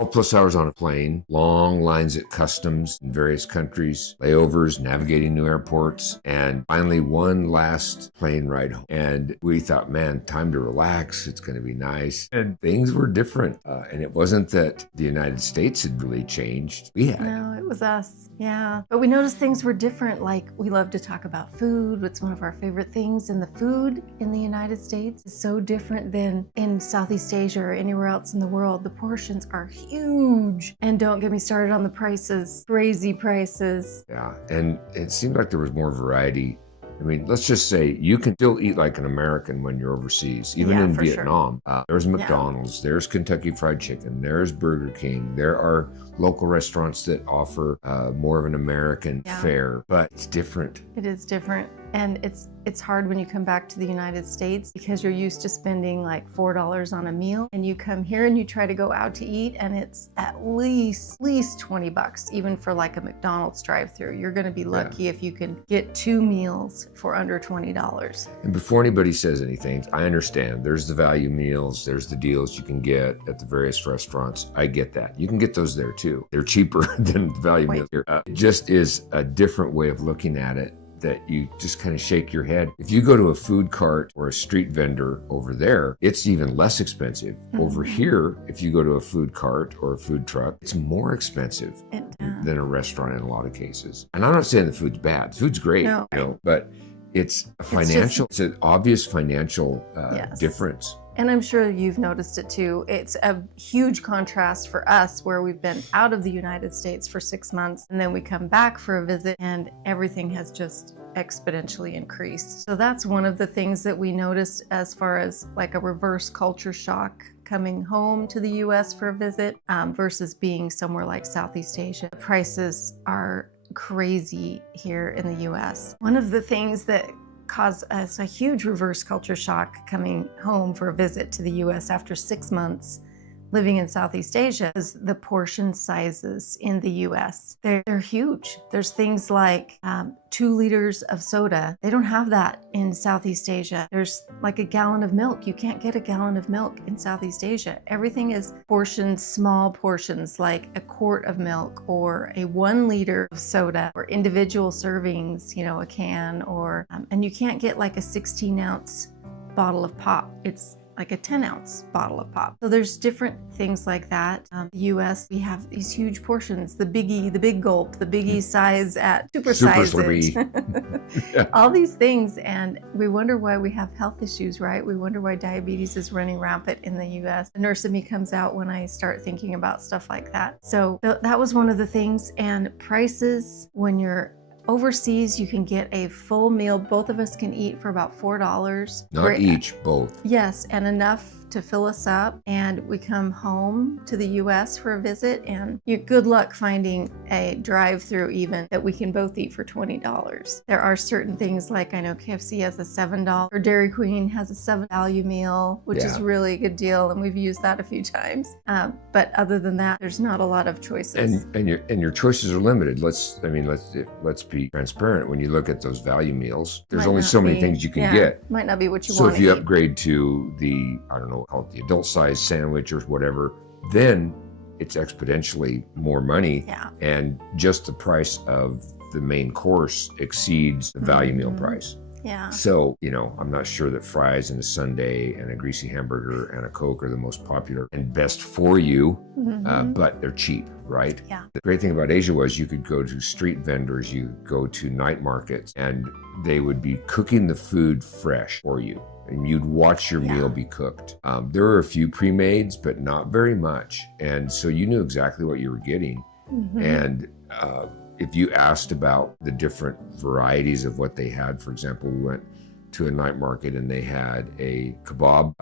12+ hours on a plane, long lines at customs in various countries, layovers, navigating new airports, and finally one last plane ride home. And we thought, man, time to relax. It's going to be nice. And things were different. And it wasn't that the United States had really changed. We had. No, it was us. Yeah. But we noticed things were different. Like, we love to talk about food. It's one of our favorite things. And the food in the United States is so different than in Southeast Asia or anywhere else in the world. The portions are huge. And don't get me started on the prices. Crazy prices. Yeah. And it seemed like there was more variety. I mean, let's just say you can still eat like an American when you're overseas, even in Vietnam. Sure. There's McDonald's, there's Kentucky Fried Chicken, there's Burger King. There are local restaurants that offer more of an American fare, but it's different. It is different. And it's hard when you come back to the United States because you're used to spending like $4 on a meal, and you come here and you try to go out to eat and it's at least $20, even for like a McDonald's drive-through. You're going to be lucky if you can get 2 meals for under $20. And before anybody says anything, I understand there's the value meals, there's the deals you can get at the various restaurants. I get that. You can get those there too. They're cheaper than the value meals here. It just is a different way of looking at it that you just kind of shake your head. If you go to a food cart or a street vendor over there, it's even less expensive. Mm-hmm. Over here, if you go to a food cart or a food truck, it's more expensive than a restaurant in a lot of cases. And I'm not saying the food's bad. The food's great, you know, but it's a financial, it's an obvious financial difference. And I'm sure you've noticed it too. It's a huge contrast for us where we've been out of the United States for 6 months and then we come back for a visit and everything has just exponentially increased. So that's one of the things that we noticed as far as like a reverse culture shock coming home to the US for a visit versus being somewhere like Southeast Asia. The prices are crazy here in the US. One of the things that caused us a huge reverse culture shock coming home for a visit to the US after 6 months living in Southeast Asia is the portion sizes in the US. They're huge. There's things like 2 liters of soda. They don't have that in Southeast Asia. There's like a gallon of milk. You can't get a gallon of milk in Southeast Asia. Everything is portioned, small portions, like a quart of milk or a 1 liter of soda or individual servings, you know, a can or, and you can't get like a 16-ounce bottle of pop. It's like a 10-ounce bottle of pop. So there's different things like that. The US, we have these huge portions, the biggie, the big gulp, the biggie size at super size it. All these things, and we wonder why we have health issues, right? We wonder why diabetes is running rampant in the US. The nurse in me comes out when I start thinking about stuff like that. So that was one of the things. And prices, when you're overseas, you can get a full meal. Both of us can eat for about $4. Not each, both. Yes, and enough to fill us up. And we come home to the US for a visit, and you're good luck finding a drive-through even that we can both eat for $20. There are certain things like, I know KFC has a $7, or Dairy Queen has a $7 value meal, which is really a good deal, and we've used that a few times. But other than that, there's not a lot of choices. And your choices are limited. Let's be transparent. When you look at those value meals, there's only so many things you can get. Might not be what you want. So if you upgrade to the, I don't know, call it the adult size sandwich or whatever, then it's exponentially more money. Yeah. And just the price of the main course exceeds the value meal price. Yeah. So, you know, I'm not sure that fries and a sundae and a greasy hamburger and a Coke are the most popular and best for you, but they're cheap, right? Yeah. The great thing about Asia was you could go to street vendors, you go to night markets, and they would be cooking the food fresh for you. And you'd watch your meal be cooked. There were a few pre-mades, but not very much. And so you knew exactly what you were getting. And if you asked about the different varieties of what they had, for example, we went to a night market and they had a kebab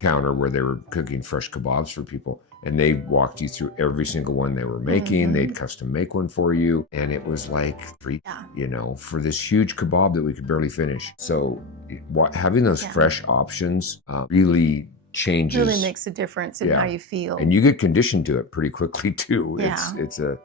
counter where they were cooking fresh kebabs for people. And they walked you through every single one they were making. They'd custom make one for you. And it was like you know, for this huge kebab that we could barely finish. So having those fresh options really changes. Really makes a difference in how you feel. And you get conditioned to it pretty quickly too. It's a,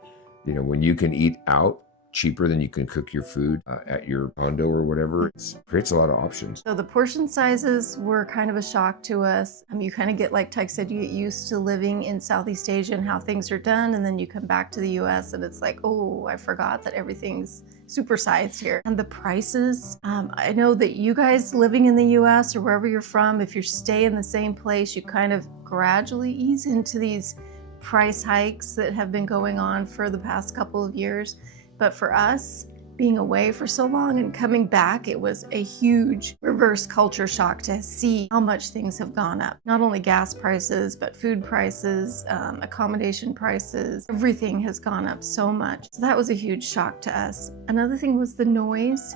you know, when you can eat out cheaper than you can cook your food at your condo or whatever. It creates a lot of options. So the portion sizes were kind of a shock to us. You kind of get, like Tyke said, you get used to living in Southeast Asia and how things are done, and then you come back to the US and it's like, oh, I forgot that everything's supersized here. And the prices, I know that you guys living in the US or wherever you're from, if you stay in the same place, you kind of gradually ease into these price hikes that have been going on for the past couple of years. But for us, being away for so long and coming back, it was a huge reverse culture shock to see how much things have gone up. Not only gas prices, but food prices, accommodation prices, everything has gone up so much. So that was a huge shock to us. Another thing was the noise.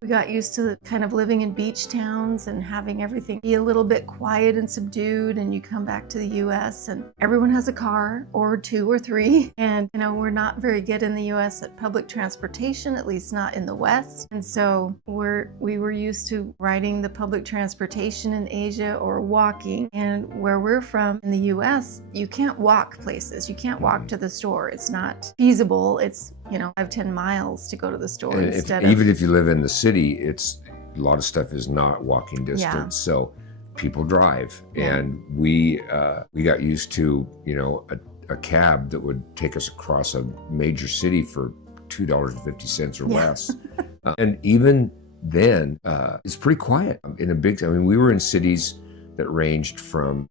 We got used to kind of living in beach towns and having everything be a little bit quiet and subdued, and you come back to the US and everyone has a car or 2 or 3, and we're not very good in the US at public transportation, at least not in the West. And so we were used to riding the public transportation in Asia or walking, and where we're from in the US, you can't walk places. You can't walk to the store. It's not feasible. It's 5-10 miles to go to the store even if you live in the city, it's a lot of stuff is not walking distance. Yeah. So people drive, and we got used to a cab that would take us across a major city for $2.50 or less. And even then, it's pretty quiet in a big. I mean, we were in cities that ranged from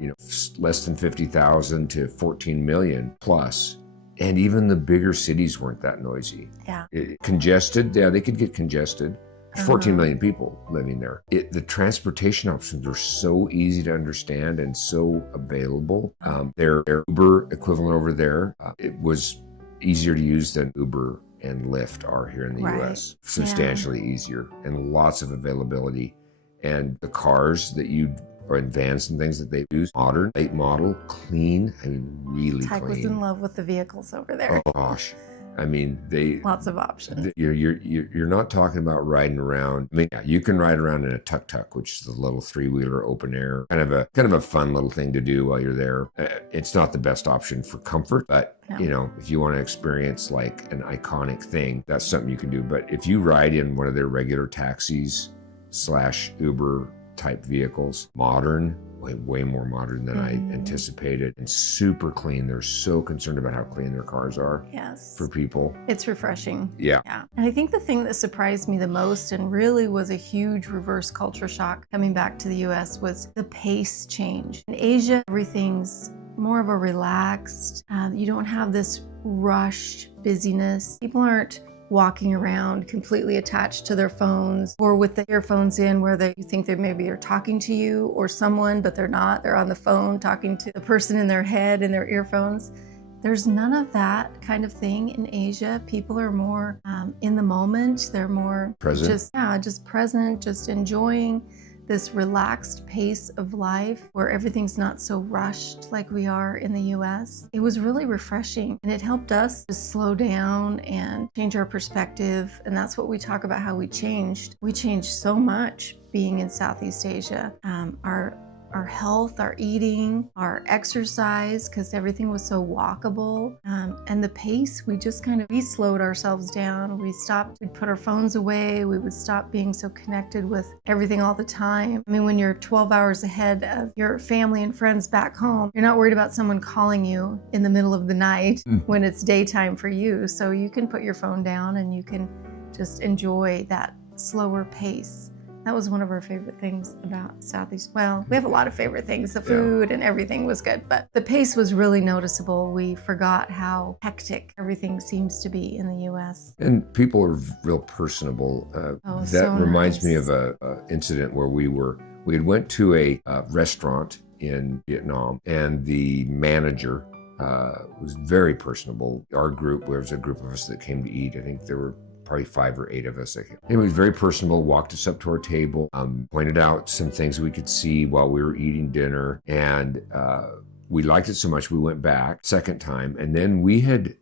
less than 50,000 to 14 million plus. And even the bigger cities weren't that noisy. Yeah. Congested, yeah, they could get congested. There's 14 million people living there. The transportation options are so easy to understand and so available. Their Uber equivalent over there, it was easier to use than Uber and Lyft are here in the US. Substantially easier, and lots of availability. And the cars that or in vans and things that they use, modern, late model, clean, I mean, really Tyke clean. was in love with the vehicles over there. Oh gosh, I mean, lots of options. You're not talking about riding around. I mean, yeah, you can ride around in a tuk-tuk, which is the little 3-wheeler open air, kind of a fun little thing to do while you're there. It's not the best option for comfort, but if you want to experience like an iconic thing, that's something you can do. But if you ride in one of their regular taxis / Uber type vehicles, modern, way more modern than I anticipated, and super clean. They're so concerned about how clean their cars are. Yes. For people. It's refreshing. Yeah. And I think the thing that surprised me the most and really was a huge reverse culture shock coming back to the US was the pace change. In Asia, everything's more of a relaxed, you don't have this rushed busyness. People aren't walking around completely attached to their phones or with the earphones in where you think they maybe are talking to you or someone, but they're not. They're on the phone talking to the person in their head in their earphones. There's none of that kind of thing in Asia. People are more in the moment. They're more present. just present, just enjoying this relaxed pace of life where everything's not so rushed like we are in the US. It was really refreshing, and it helped us to slow down and change our perspective. And that's what we talk about, how we changed. We changed so much being in Southeast Asia. Our health, our eating, our exercise, because everything was so walkable. And the pace, we slowed ourselves down. We stopped, we'd put our phones away. We would stop being so connected with everything all the time. I mean, when you're 12 hours ahead of your family and friends back home, you're not worried about someone calling you in the middle of the night when it's daytime for you. So you can put your phone down and you can just enjoy that slower pace. That was one of our favorite things about Southeast. Well, we have a lot of favorite things. The food and everything was good, but the pace was really noticeable. We forgot how hectic everything seems to be in the US. And people are real personable. That reminds me of a incident where we had went to a restaurant in Vietnam, and the manager was very personable. There was a group of us that came to eat. I think there were probably 5 or 8 of us. He was very personable, walked us up to our table, pointed out some things we could see while we were eating dinner, and we liked it so much we went back second time, and then we hadn't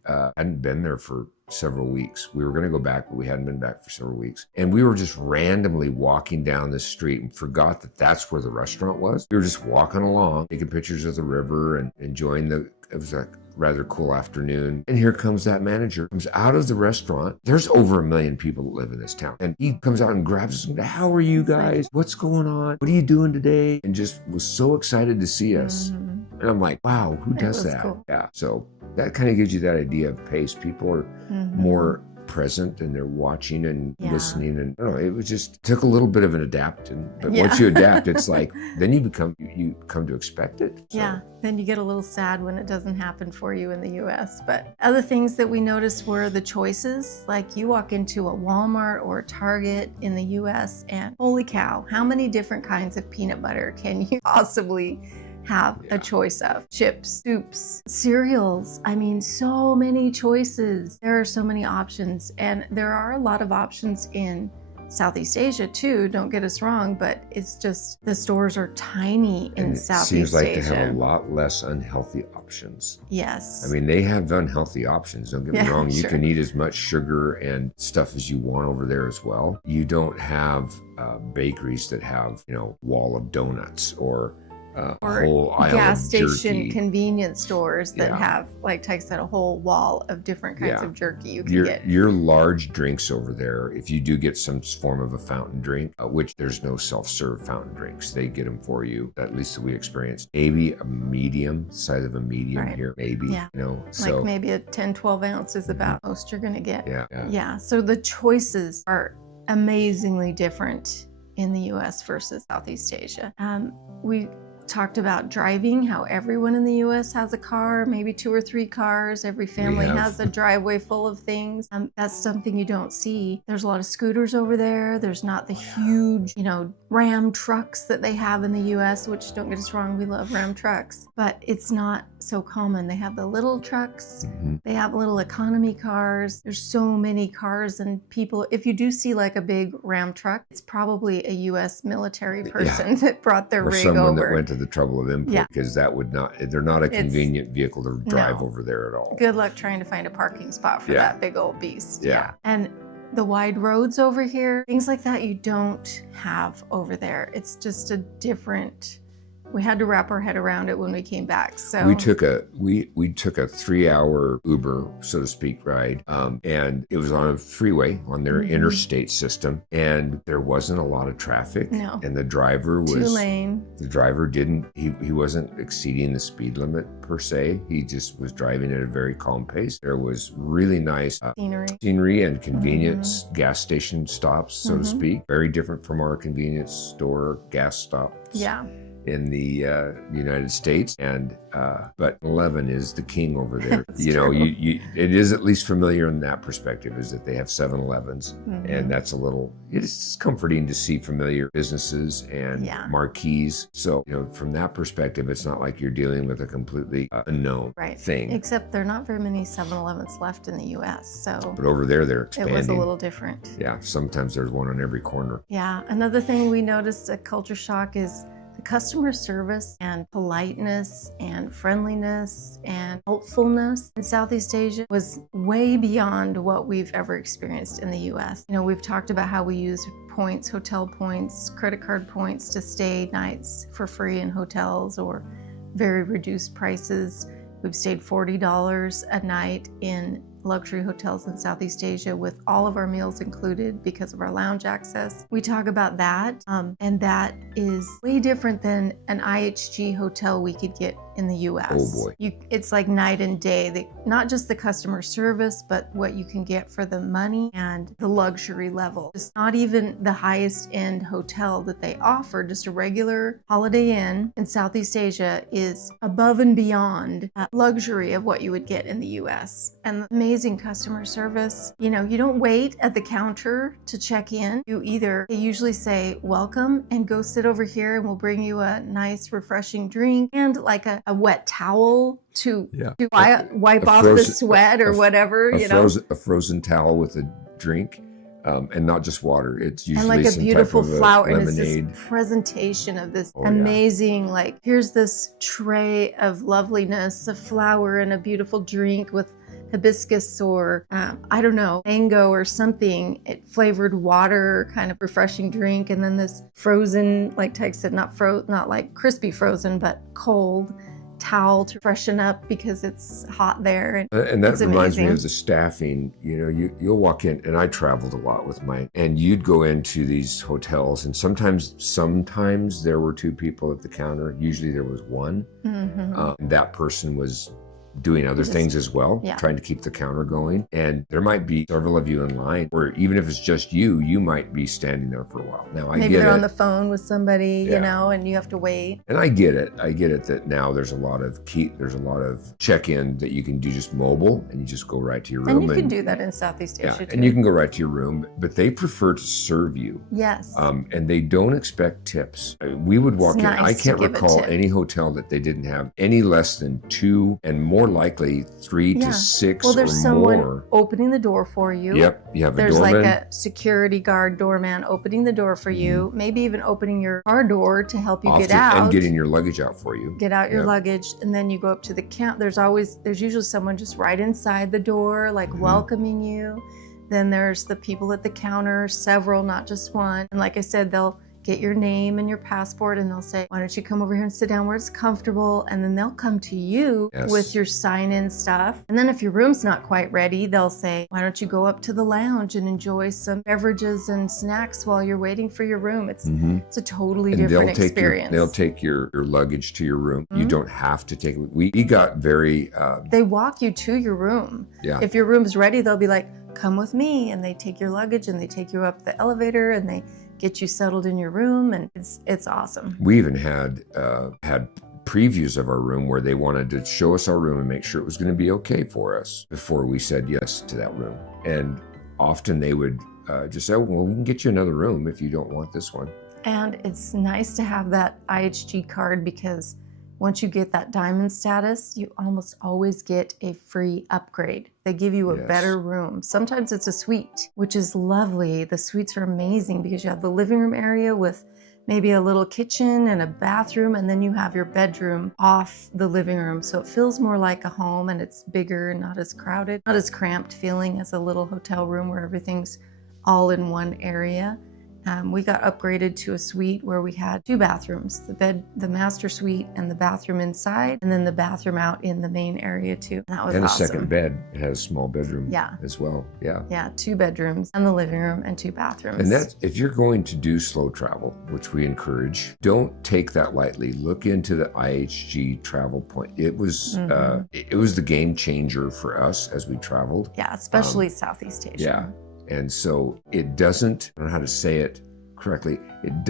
been there for several weeks. We were going to go back, but we hadn't been back for several weeks. And we were just randomly walking down the street and forgot that that's where the restaurant was. We were just walking along, taking pictures of the river and enjoying it was like rather cool afternoon. And here comes that manager, comes out of the restaurant. There's over 1 million people that live in this town. And he comes out and grabs us. How are you guys? What's going on? What are you doing today? And just was so excited to see us. And I'm like, wow, who does that? Cool. Yeah. So that kind of gives you that idea of pace. People are more present and they're watching and listening, and I don't know, it was just took a little bit of an but once you adapt, it's like then you come to expect it. So. Then you get a little sad when it doesn't happen for you in the US. But other things that we noticed were the choices. Like you walk into a Walmart or a Target in the US and holy cow, how many different kinds of peanut butter can you possibly have a choice of? Chips, soups, cereals. I mean, so many choices. There are so many options, and there are a lot of options in Southeast Asia too, don't get us wrong, but it's just the stores are tiny in Southeast Asia. It seems like they have a lot less unhealthy options. Yes. I mean, they have unhealthy options, don't get me wrong. You can eat as much sugar and stuff as you want over there as well. You don't have bakeries that have, wall of donuts or whole aisle gas of station jerky. Convenience stores that have, like Tyke said, a whole wall of different kinds of jerky you can get. Your large drinks over there, if you do get some form of a fountain drink, which there's no self-serve fountain drinks, they get them for you, at least that we experienced. Maybe a medium, size of a medium here, maybe. So like maybe a 10, 12 ounce is about most you're going to get. Yeah. So the choices are amazingly different in the US versus Southeast Asia. We talked about driving, how everyone in the US has a car, maybe 2 or 3 cars. Every family has a driveway full of things. That's something you don't see. There's a lot of scooters over there. There's not the huge, Ram trucks that they have in the US, which don't get us wrong, we love Ram trucks, but it's not so common. They have the little trucks. They have little economy cars. There's so many cars and people. If you do see like a big Ram truck, it's probably a US military person that brought their rig over. Or someone that went to the trouble of import, because they're not a convenient vehicle to drive over there at all. Good luck trying to find a parking spot for that big old beast. Yeah. And the wide roads over here, things like that you don't have over there. It's just a different. We had to wrap our head around it when we came back. So we took a 3-hour Uber, so to speak, ride, and it was on a freeway on their interstate system, and there wasn't a lot of traffic. No. And the driver was 2-lane. The driver didn't. He wasn't exceeding the speed limit per se. He just was driving at a very calm pace. There was really nice scenery and convenience gas station stops, so to speak. Very different from our convenience store gas stops. Yeah. In the United States, and but 11 is the king over there. It is at least familiar in that perspective, is that they have 7-Elevens, and that's it's comforting to see familiar businesses and marquees. So from that perspective, it's not like you're dealing with a completely unknown thing. Except there are not very many 7-Elevens left in the U.S. So, but over there, they're expanding. It was a little different. Yeah, sometimes there's one on every corner. Yeah, another thing we noticed, a culture shock, is the customer service and politeness and friendliness and helpfulness in Southeast Asia was way beyond what we've ever experienced in the US. We've talked about how we use points, hotel points, credit card points to stay nights for free in hotels or very reduced prices. We've stayed $40 a night in luxury hotels in Southeast Asia with all of our meals included because of our lounge access. We talk about that, and that is way different than an IHG hotel we could get in the US. Oh boy. It's like night and day. Not just the customer service, but what you can get for the money and the luxury level. It's not even the highest end hotel that they offer. Just a regular Holiday Inn in Southeast Asia is above and beyond luxury of what you would get in the US. And amazing customer service. You don't wait at the counter to check in. They usually say, welcome, and go sit over here and we'll bring you a nice refreshing drink and like a wet towel to wipe off the sweat or whatever. A frozen towel with a drink. And not just water. It's usually and like a some beautiful type of flower, and lemonade. it's this presentation of this amazing, here's this tray of loveliness, a flower and a beautiful drink with hibiscus or mango or something, flavored water, kind of refreshing drink, and then this frozen, like Tyke said, not like crispy frozen, but cold towel to freshen up because it's hot there. And that It's reminds me amazing. of the staffing. You know, you'll walk in, and I traveled a lot with and you'd go into these hotels, and sometimes there were two people at the counter. Usually there was one. That person was doing other things as well, yeah. trying to keep the counter going. And there might be several of you in line, or even if it's just you might be standing there for a while. Now, Maybe you're on the phone with somebody, you know, and you have to wait. And I get it that now there's a lot of check-in that you can do just mobile, and you just go right to your room. And you can do that in Southeast Asia too. And you can go right to your room, but they prefer to serve you. Yes. And they don't expect tips. We would walk in. I can't recall any hotel that they didn't have any less than 2, and more likely 3 to 6 well, there's or someone more opening the door for you. Yep, you have there's a doorman. Like a security guard doorman opening the door for you, maybe even opening your car door to help you get out. And getting your luggage out for you. Get out your luggage, and then you go up to the count. There's usually someone just right inside the door, like welcoming you. Then there's the people at the counter, several, not just one. And like I said, they'll get your name and your passport, and they'll say, why don't you come over here and sit down where it's comfortable? And then they'll come to you with your sign-in stuff. And then if your room's not quite ready, they'll say, why don't you go up to the lounge and enjoy some beverages and snacks while you're waiting for your room? It's a totally different experience. They'll take your luggage to your room. You don't have to take it. We got very... they walk you to your room. Yeah. If your room's ready, they'll be like, come with me. And they take your luggage and they take you up the elevator and they get you settled in your room, and it's awesome. We even had previews of our room where they wanted to show us our room and make sure it was going to be okay for us before we said yes to that room. And often they would just say, well, we can get you another room if you don't want this one. And it's nice to have that IHG card, because once you get that diamond status, you almost always get a free upgrade. They give you a better room. Sometimes it's a suite, which is lovely. The suites are amazing because you have the living room area with maybe a little kitchen and a bathroom, and then you have your bedroom off the living room. So it feels more like a home, and it's bigger and not as crowded, not as cramped feeling as a little hotel room where everything's all in one area. We got upgraded to a suite where we had 2 bathrooms, the master suite and the bathroom inside, and then the bathroom out in the main area too. And that was awesome. A second bed. It has a small bedroom as well. Yeah. Yeah, 2 bedrooms and the living room and 2 bathrooms. And that's, if you're going to do slow travel, which we encourage, don't take that lightly. Look into the IHG travel point. It was the game changer for us as we traveled. Yeah, especially Southeast Asia. Yeah. And so it doesn't, I don't know how to say it correctly, it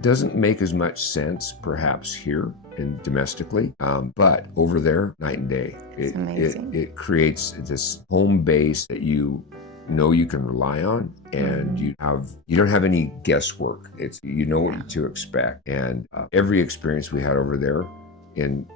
doesn't make as much sense perhaps here and domestically, but over there, night and day. It's amazing. It creates this home base that you know you can rely on, and you don't have any guesswork. You know what to expect. And every experience we had over there,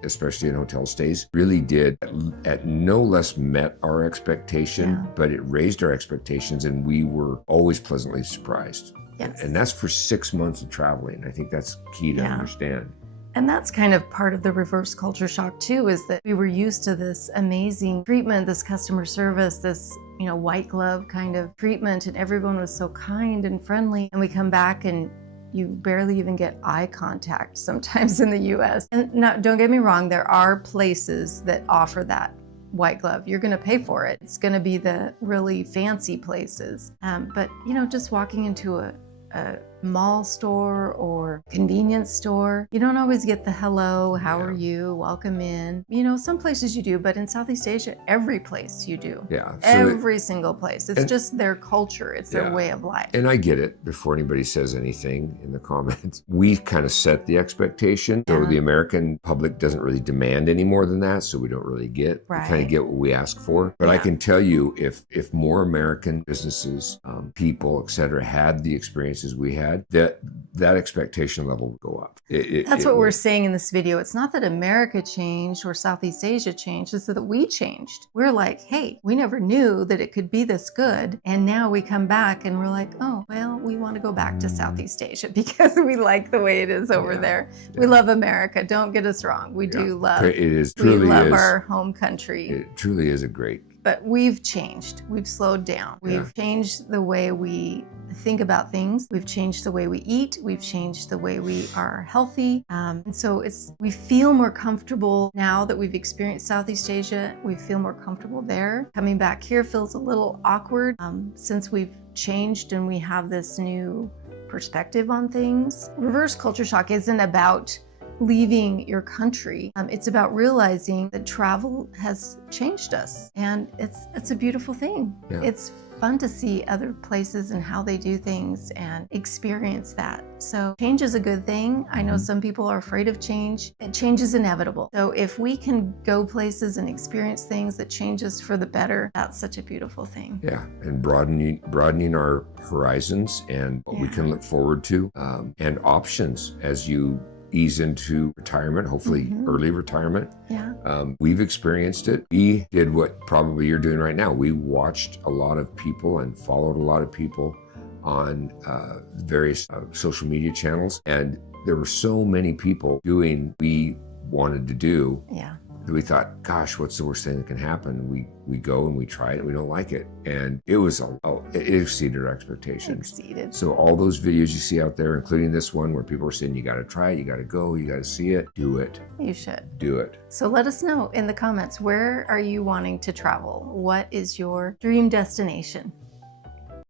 especially in hotel stays, really did at no less met our expectation, but it raised our expectations, and we were always pleasantly surprised. Yes. And that's for 6 months of traveling. I think that's key to understand. And that's kind of part of the reverse culture shock too, is that we were used to this amazing treatment, this customer service, this white glove kind of treatment, and everyone was so kind and friendly. And we come back and you barely even get eye contact sometimes in the US. And don't get me wrong, there are places that offer that white glove. You're going to pay for it. It's going to be the really fancy places. But just walking into a mall store or convenience store, you don't always get the hello, how are you, welcome in. Some places you do, but in Southeast Asia, every place you do. Yeah. So every single place. It's just their culture. It's their way of life. And I get it. Before anybody says anything in the comments, we kind of set the expectation. So the American public doesn't really demand any more than that. So we don't really get, we kind of get what we ask for. But I can tell you, if more American businesses, people, etc., had the experiences we had, that expectation level would go up. That's what we're saying in this video. It's not that America changed or Southeast Asia changed, it's that we changed. We're like, hey, we never knew that it could be this good. And now we come back and we're like, oh, well, we want to go back to Southeast Asia because we like the way it is over there. We love America. Don't get us wrong. We do love, it is truly we love our home country. It truly is a great but we've changed. We've slowed down. We've changed the way we think about things. We've changed the way we eat. We've changed the way we are healthy. And so we feel more comfortable now that we've experienced Southeast Asia. We feel more comfortable there. Coming back here feels a little awkward since we've changed and we have this new perspective on things. Reverse culture shock isn't about leaving your country. It's about realizing that travel has changed us, and it's a beautiful thing. Yeah. It's fun to see other places and how they do things and experience that. So change is a good thing. I know some people are afraid of change, and change is inevitable. So if we can go places and experience things that change us for the better, that's such a beautiful thing. Yeah, and broadening our horizons and what we can look forward to, and options as you ease into retirement, hopefully early retirement. Yeah. We've experienced it. We did what probably you're doing right now. We watched a lot of people and followed a lot of people on various social media channels. And there were so many people doing what we wanted to do. Yeah. We thought, gosh, what's the worst thing that can happen? We go and we try it and we don't like it. And it was, it exceeded our expectations. Exceeded. So all those videos you see out there, including this one where people are saying, you got to try it, you got to go, you got to see it, do it. You should. Do it. So let us know in the comments, where are you wanting to travel? What is your dream destination?